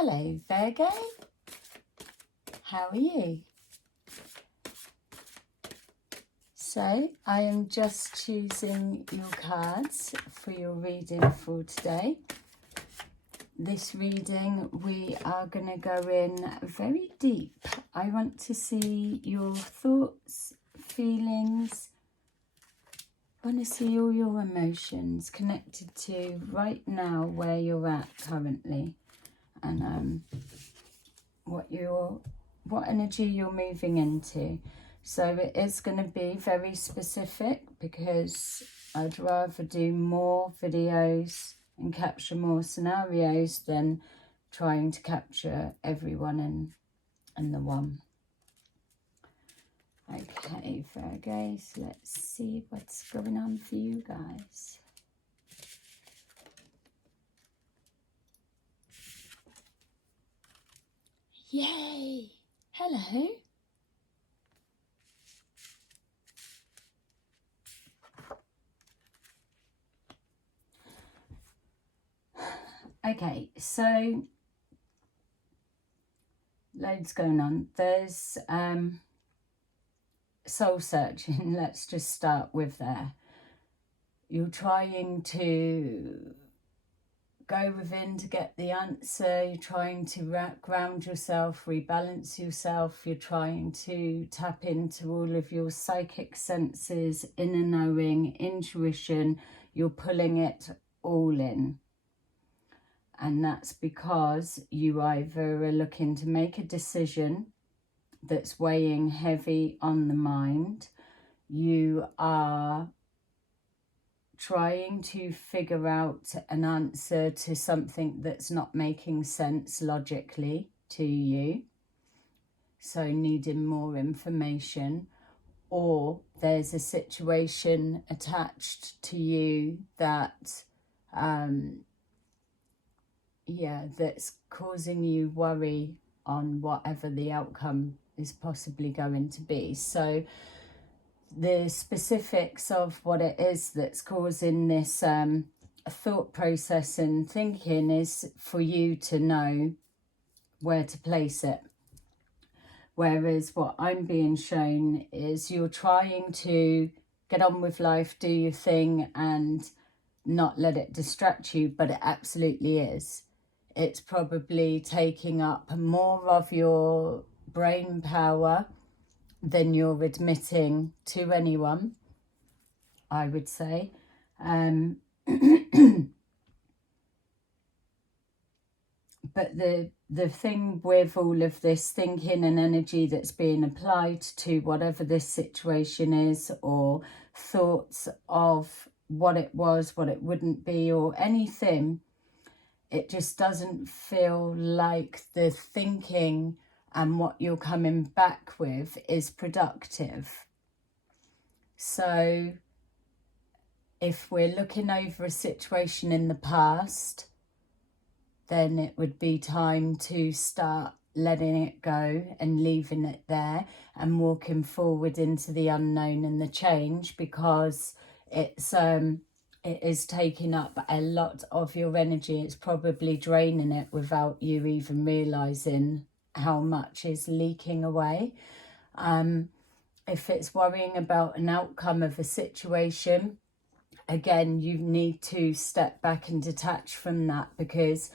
Hello Virgo, how are you? So I am just choosing your cards for your reading for today. This reading we are going to go in very deep. I want to see your thoughts, feelings. I want to see all your emotions connected to right now where you're at currently, and what energy you're moving into. So it is going to be very specific because I'd rather do more videos and capture more scenarios than trying to capture everyone in the one. Okay, Virgos, let's see what's going on for you guys. Yay! Hello. Okay, so loads going on. There's soul searching. Let's just start with there. You're trying to go within to get the answer. You're trying to ground yourself, rebalance yourself. You're trying to tap into all of your psychic senses, inner knowing, intuition. You're pulling it all in. And that's because you either are looking to make a decision that's weighing heavy on the mind. You are trying to figure out an answer to something that's not making sense logically to you. So needing more information. Or there's a situation attached to you that that's causing you worry on whatever the outcome is possibly going to be. So the specifics of what it is that's causing this thought process and thinking is for you to know where to place it. Whereas what I'm being shown is you're trying to get on with life, do your thing and not let it distract you, but it absolutely is. It's probably taking up more of your brain power than you're admitting to anyone, I would say. But the thing with all of this thinking and energy that's being applied to whatever this situation is, or thoughts of what it was, what it wouldn't be, or anything, it just doesn't feel like the thinking and what you're coming back with is productive. So if we're looking over a situation in the past, then it would be time to start letting it go and leaving it there and walking forward into the unknown and the change, because it is taking up a lot of your energy. It's probably draining it without you even realizing how much is leaking away. If it's worrying about an outcome of a situation, again, you need to step back and detach from that, because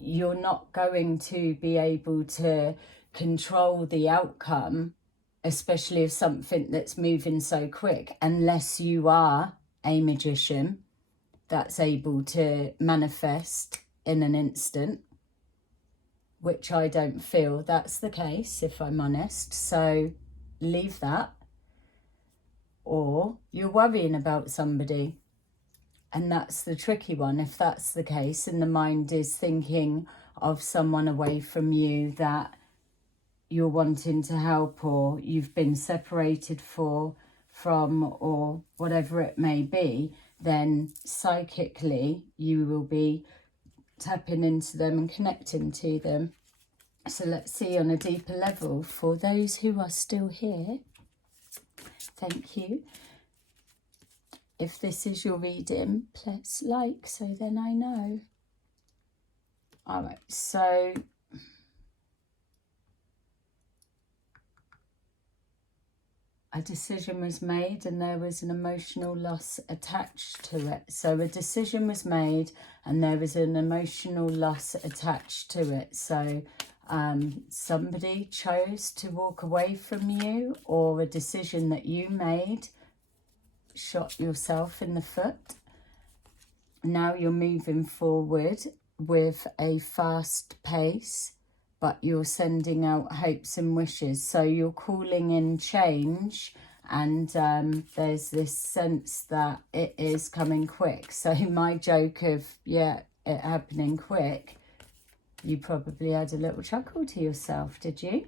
you're not going to be able to control the outcome, especially of something that's moving so quick, unless you are a magician that's able to manifest in an instant, which I don't feel that's the case, if I'm honest. So leave that. Or you're worrying about somebody, and that's the tricky one. If that's the case and the mind is thinking of someone away from you that you're wanting to help, or you've been separated from, or whatever it may be, then psychically you will be tapping into them and connecting to them. So let's see on a deeper level for those who are still here. Thank you. If this is your reading, press like so then I know. All right, so a decision was made and there was an emotional loss attached to it. So a decision was made and there was an emotional loss attached to it. So somebody chose to walk away from you, or a decision that you made shot yourself in the foot. Now you're moving forward with a fast pace, but you're sending out hopes and wishes. So you're calling in change, and there's this sense that it is coming quick. So my joke of, yeah, it happening quick, you probably had a little chuckle to yourself, did you?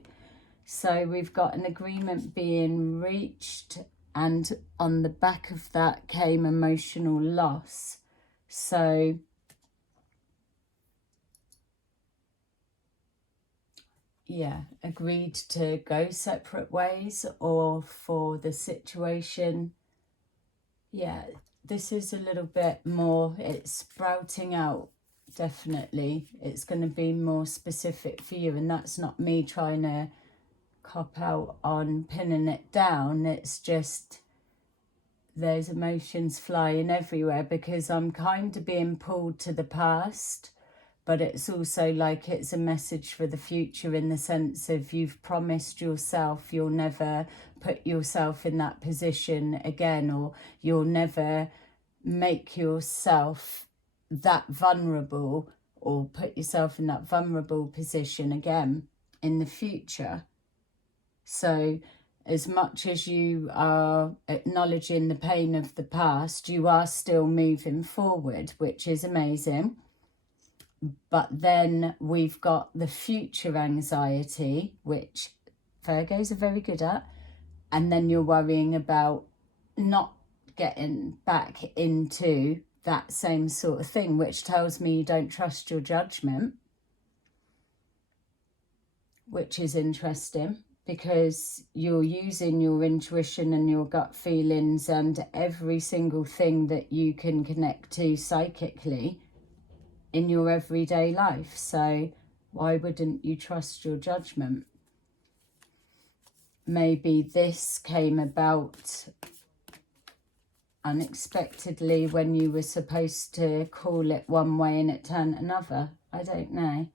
So we've got an agreement being reached, and on the back of that came emotional loss. So yeah, agreed to go separate ways, or for the situation. Yeah, this is a little bit more, it's sprouting out, definitely. It's going to be more specific for you, and that's not me trying to cop out on pinning it down. It's just there's emotions flying everywhere, because I'm kind of being pulled to the past. But it's also like it's a message for the future, in the sense of you've promised yourself you'll never put yourself in that position again, or you'll never make yourself that vulnerable, or put yourself in that vulnerable position again in the future. So as much as you are acknowledging the pain of the past, you are still moving forward, which is amazing. But then we've got the future anxiety, which Virgos are very good at. And then you're worrying about not getting back into that same sort of thing, which tells me you don't trust your judgment, which is interesting, because you're using your intuition and your gut feelings and every single thing that you can connect to psychically in your everyday life. So why wouldn't you trust your judgment? Maybe this came about unexpectedly when you were supposed to call it one way and it turned another. I don't know.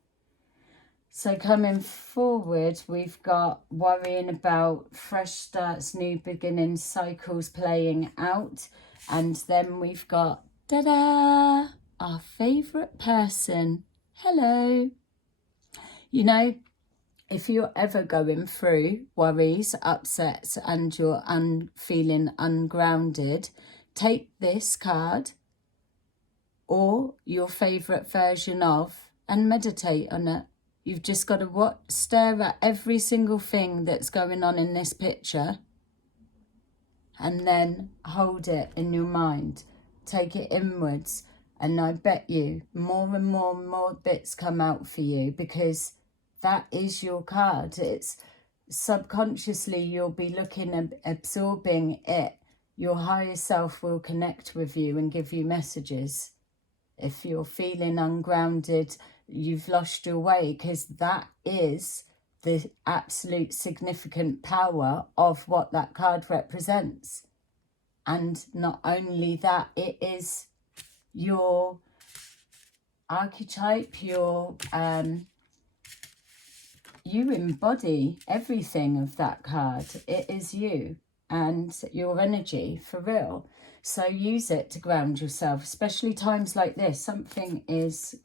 So coming forward, we've got worrying about fresh starts, new beginnings, cycles playing out. And then we've got, ta-da, our favourite person. Hello. You know, if you're ever going through worries, upsets, and you're feeling ungrounded, take this card or your favourite version of and meditate on it. You've just got to stare at every single thing that's going on in this picture, and then hold it in your mind. Take it inwards, and I bet you more and more and more bits come out for you, because that is your card. It's subconsciously you'll be looking and absorbing it. Your higher self will connect with you and give you messages. If you're feeling ungrounded, you've lost your way, because that is the absolute significant power of what that card represents. And not only that, it is your archetype, your you embody everything of that card. It is you and your energy, for real. So use it to ground yourself, especially times like this. Something is,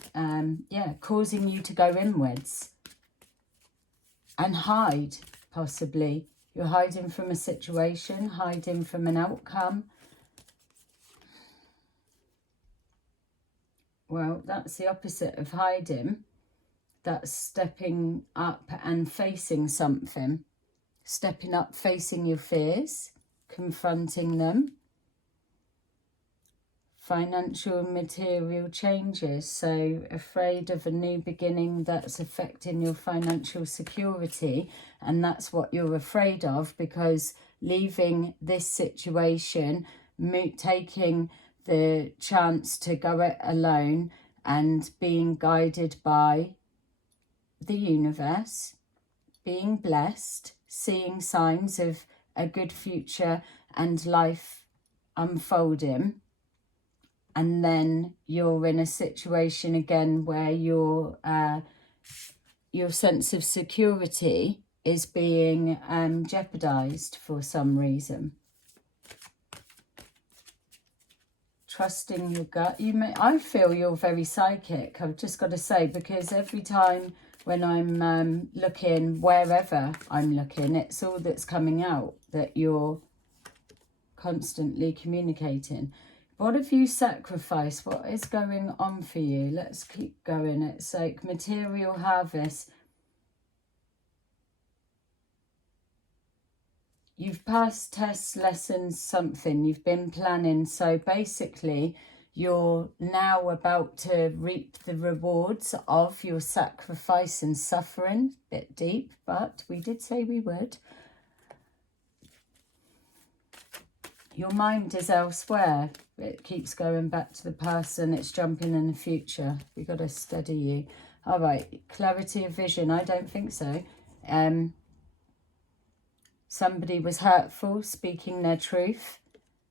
causing you to go inwards and hide, possibly. You're hiding from a situation, hiding from an outcome. Well, that's the opposite of hiding. That's stepping up and facing something. Stepping up, facing your fears, confronting them. Financial and material changes. So afraid of a new beginning that's affecting your financial security. And that's what you're afraid of, because leaving this situation, taking the chance to go it alone and being guided by the universe, being blessed, seeing signs of a good future and life unfolding, and then you're in a situation again where your sense of security is being jeopardized for some reason. Trusting your gut. I feel you're very psychic, I've just got to say, because every time when I'm looking, wherever I'm looking, it's all that's coming out, that you're constantly communicating. What have you sacrificed? What is going on for you? Let's keep going. It's like material harvest. You've passed tests, lessons, something. You've been planning. So basically, you're now about to reap the rewards of your sacrifice and suffering. Bit deep, but we did say we would. Your mind is elsewhere. It keeps going back to the past and it's jumping in the future. We've got to steady you. All right, clarity of vision. I don't think so. Somebody was hurtful, speaking their truth.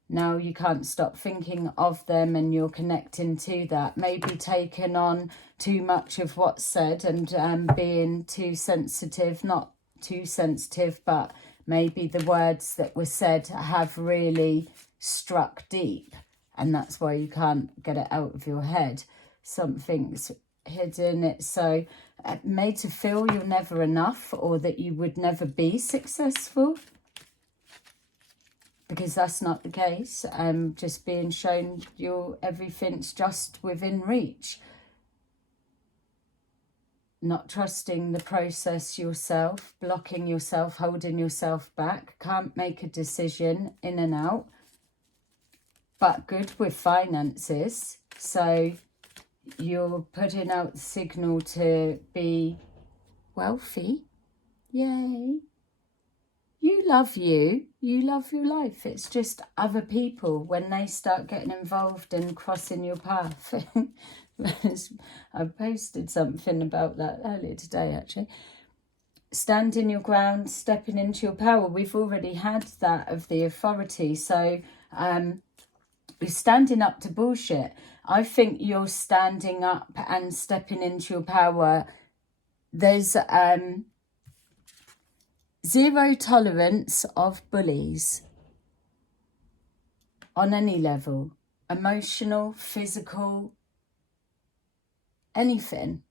Now you can't stop thinking of them and you're connecting to that. Maybe taking on too much of what's said and being too sensitive. Not too sensitive, but maybe the words that were said have really struck deep. And that's why you can't get it out of your head. Something's hidden. It's so made to feel you're never enough, or that you would never be successful, because that's not the case. Just being shown everything's just within reach. Not trusting the process yourself, blocking yourself, holding yourself back, can't make a decision, in and out, but good with finances. So you're putting out the signal to be wealthy. Yay. You love you love your life. It's just other people, when they start getting involved and crossing your path. I posted something about that earlier today, actually. Standing your ground, stepping into your power. We've already had that of the authority. So you're standing up to bullshit. I think you're standing up and stepping into your power. There's zero tolerance of bullies on any level. Emotional, physical, anything.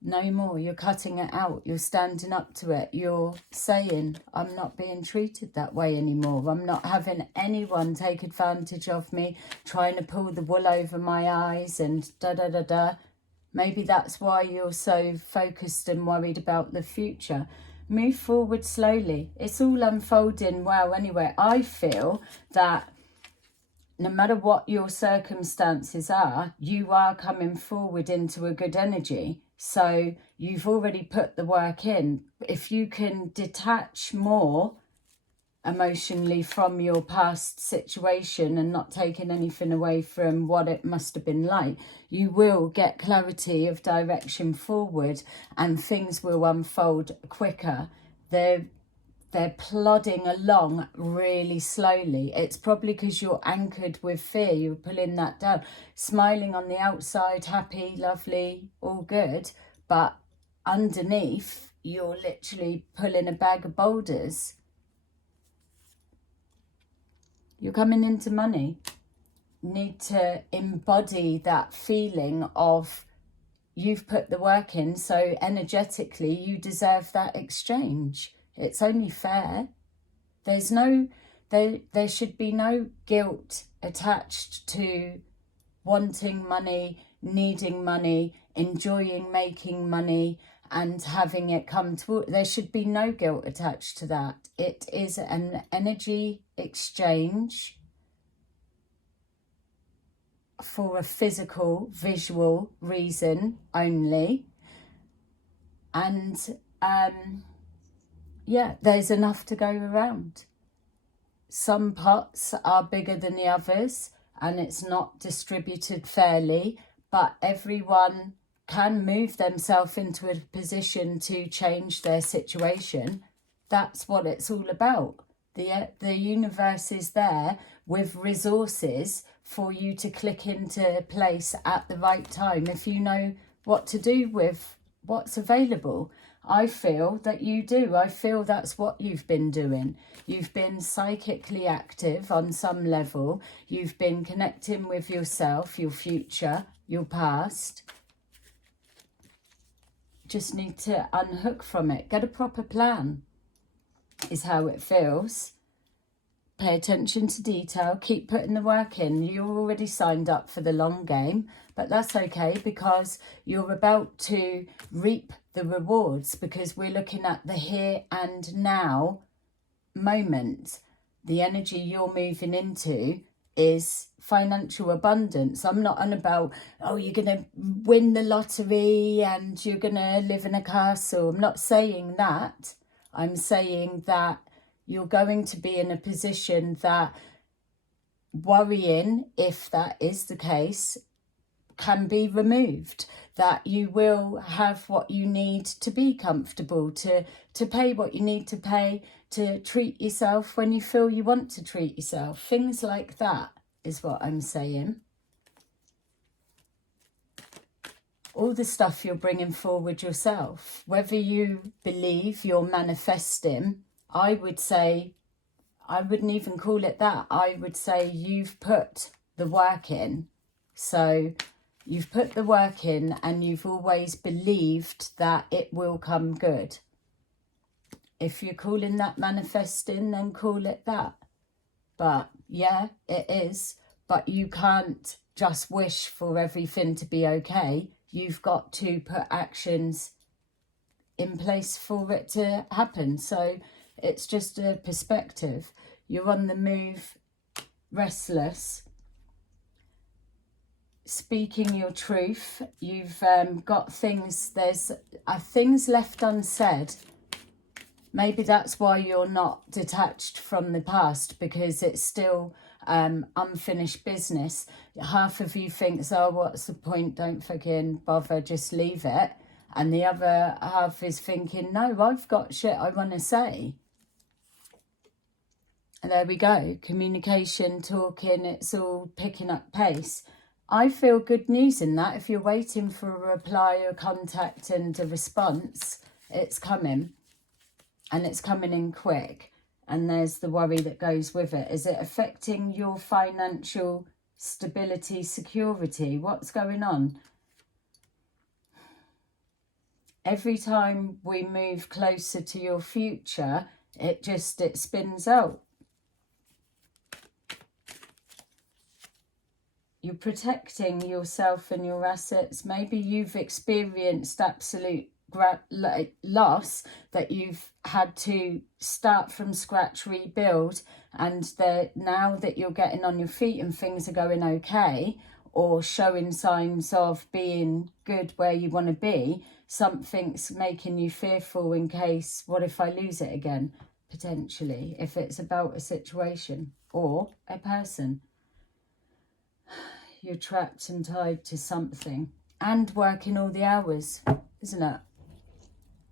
No more. You're cutting it out. You're standing up to it. You're saying, I'm not being treated that way anymore. I'm not having anyone take advantage of me, trying to pull the wool over my eyes and da-da-da-da. Maybe that's why you're so focused and worried about the future. Move forward slowly. It's all unfolding well anyway. I feel that no matter what your circumstances are, you are coming forward into a good energy. So you've already put the work in. If you can detach more emotionally from your past situation and not taking anything away from what it must have been like, you will get clarity of direction forward and things will unfold quicker. They're plodding along really slowly. It's probably because you're anchored with fear. You're pulling that down. Smiling on the outside, happy, lovely, all good. But underneath, you're literally pulling a bag of boulders. You're coming into money. Need to embody that feeling of you've put the work in, so energetically you deserve that exchange. It's only fair. There should be no guilt attached to wanting money, needing money, enjoying making money and having it come to. There should be no guilt attached to that. It is an energy exchange for a physical, visual reason only. And yeah, there's enough to go around. Some pots are bigger than the others and it's not distributed fairly, but everyone can move themselves into a position to change their situation. that's what it's all about. The universe is there with resources for you to click into place at the right time if you know what to do with what's available. I feel that you do. I feel that's what you've been doing. You've been psychically active on some level. You've been connecting with yourself, your future, your past. Just need to unhook from it. Get a proper plan, is how it feels. Pay attention to detail. Keep putting the work in. You're already signed up for the long game, but that's okay because you're about to reap the rewards, because we're looking at the here and now moment. The energy you're moving into is financial abundance. I'm not on about, oh, you're going to win the lottery and you're going to live in a castle. I'm not saying that. I'm saying that you're going to be in a position that worrying, if that is the case, can be removed, that you will have what you need to be comfortable, to pay what you need to pay, to treat yourself when you feel you want to treat yourself. Things like that is what I'm saying. All the stuff you're bringing forward yourself, whether you believe you're manifesting, I would say, I wouldn't even call it that. I would say you've put the work in. So you've put the work in and you've always believed that it will come good. If you're calling that manifesting, then call it that. But yeah, it is. But you can't just wish for everything to be okay. You've got to put actions in place for it to happen. So it's just a perspective. You're on the move, restless, speaking your truth. You've got things, there's things left unsaid. Maybe that's why you're not detached from the past, because it's still unfinished business. Half of you thinks, oh, what's the point? Don't fucking bother, just leave it. And the other half is thinking, no, I've got shit I want to say. And there we go. Communication, talking, it's all picking up pace. I feel good news in that. If you're waiting for a reply, a contact and a response, it's coming. And it's coming in quick. And there's the worry that goes with it. Is it affecting your financial stability, security? What's going on? Every time we move closer to your future, it spins out. You're protecting yourself and your assets. Maybe you've experienced absolute loss, that you've had to start from scratch, rebuild, and now that you're getting on your feet and things are going okay, or showing signs of being good where you want to be, something's making you fearful in case, what if I lose it again? Potentially, if it's about a situation or a person. You're trapped and tied to something and working all the hours, isn't it?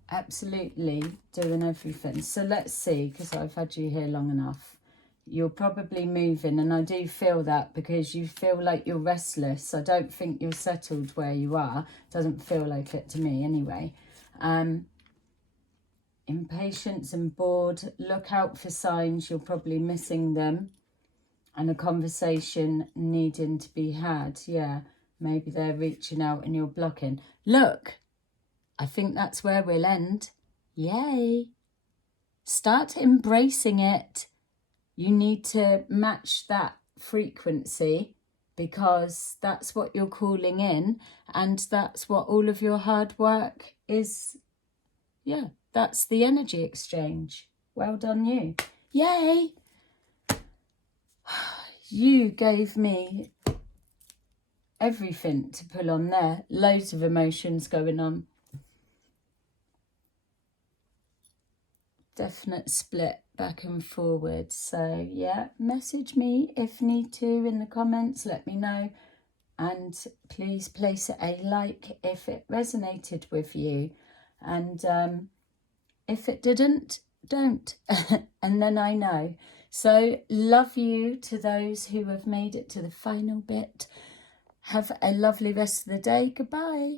Absolutely doing everything. So let's see, because I've had you here long enough. You're probably moving, and I do feel that, because you feel like you're restless. I don't think you're settled where you are. Doesn't feel like it to me anyway. Impatience and bored. Look out for signs. You're probably missing them. And a conversation needing to be had. Yeah, maybe they're reaching out and you're blocking. Look, I think that's where we'll end. Yay. Start embracing it. You need to match that frequency, because that's what you're calling in, and that's what all of your hard work is. Yeah, that's the energy exchange. Well done, you. Yay. You gave me everything to pull on there. Loads of emotions going on. Definite split back and forward. So yeah, message me if need to in the comments. Let me know. And please place a like if it resonated with you. And if it didn't, don't. And then I know. So love you to those who have made it to the final bit. Have a lovely rest of the day. Goodbye.